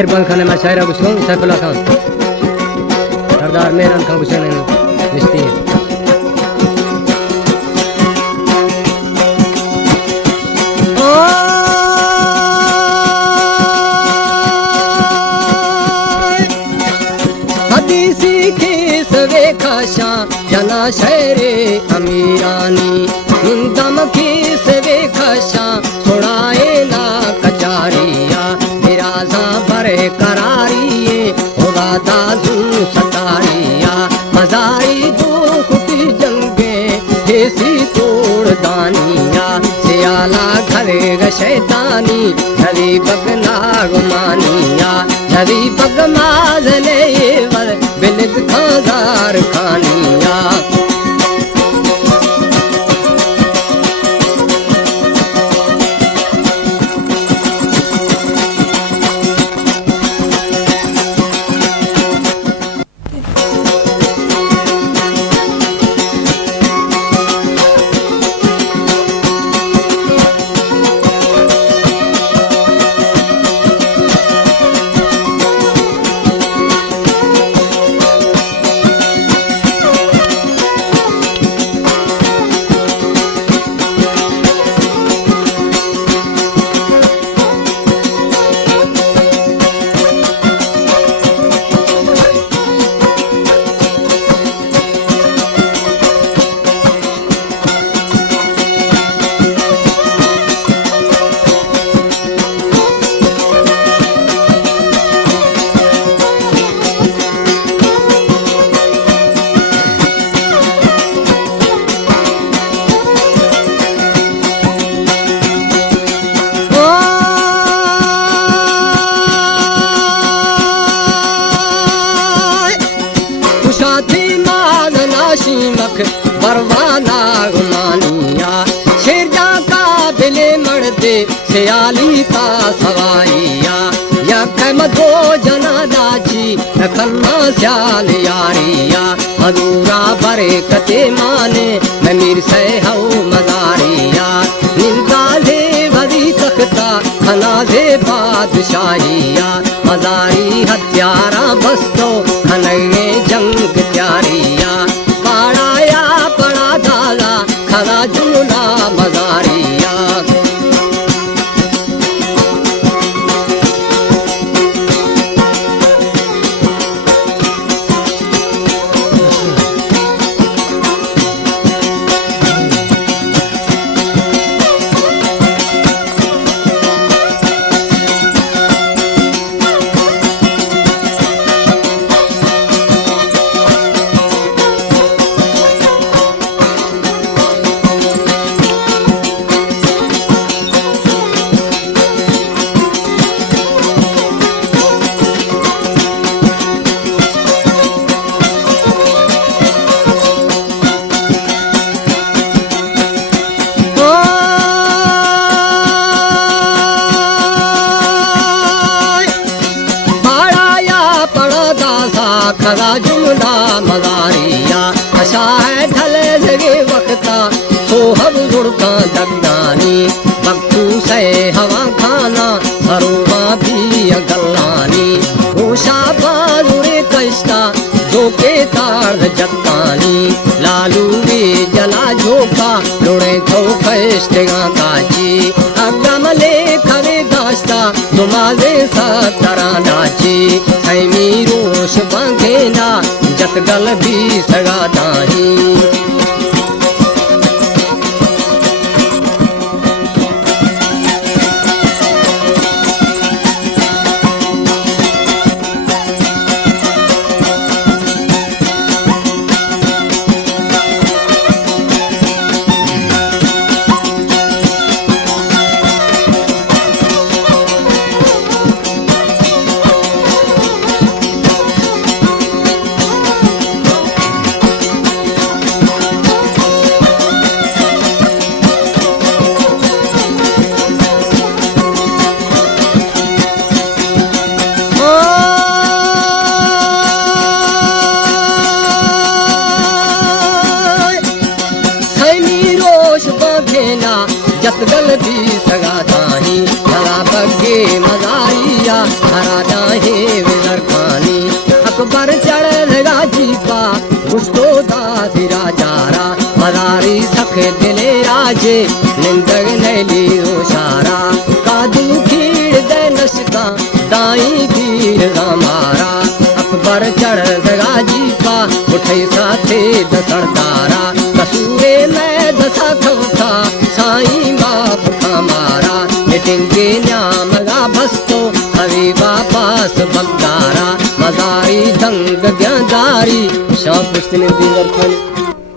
एरपन खान में शायरा बुझूं सैफुल्ला खान सरदार मेहरान खान बुझे रिश्ती है हदीसी के सवे खाशा जना शहरे अमीरानी दम की सवे खाशा सुनाए ना कचारिया राजा बरे करारिए होगा दाजू सतारिया मजारी दुख की जंगे देसी तोड़ दानिया सियाला घरे शैतानी झरी बगनाग मानिया झरी बग माजले वर बिलद खाजार खानिया बरवाना गुमानिया शेरजा का बिले मर्दे सियाली का सवाइया या मधो जना दाची खन्ना स्याल यारिया मधुरा बरे कते माने मीर से हौ मजारिया निंदा ले भरी तख्ता खना से बादशाहिया मजारी हत्यारा बस्तो खनगे जंग त्यारिया पाड़ाया पड़ा दाला खरा जुमला मजारिया खरा जुमला मजारिया आशा है ढले जगे वक्ता सोहब जुड़ता दगदानी बक्तू से हवा खाना सरोवा भी गल्लानी होशा बाजुरे कष्टा जोके तार जत्तानी लालू वे जला झोका लोड़े थो कष्टगा काची अगमले खरे दास्ता तुमाजे सतरा नाची सैमी रोश बंगेना जतगल भी सगा दाही सरदारा कसूरे में दसा था साईं बाप हमारा मिटेंगे न्यामगा भस्तो हवे वापस बगदारा मजारी दंग ज्ञादारी शाम पुस्तने दीवर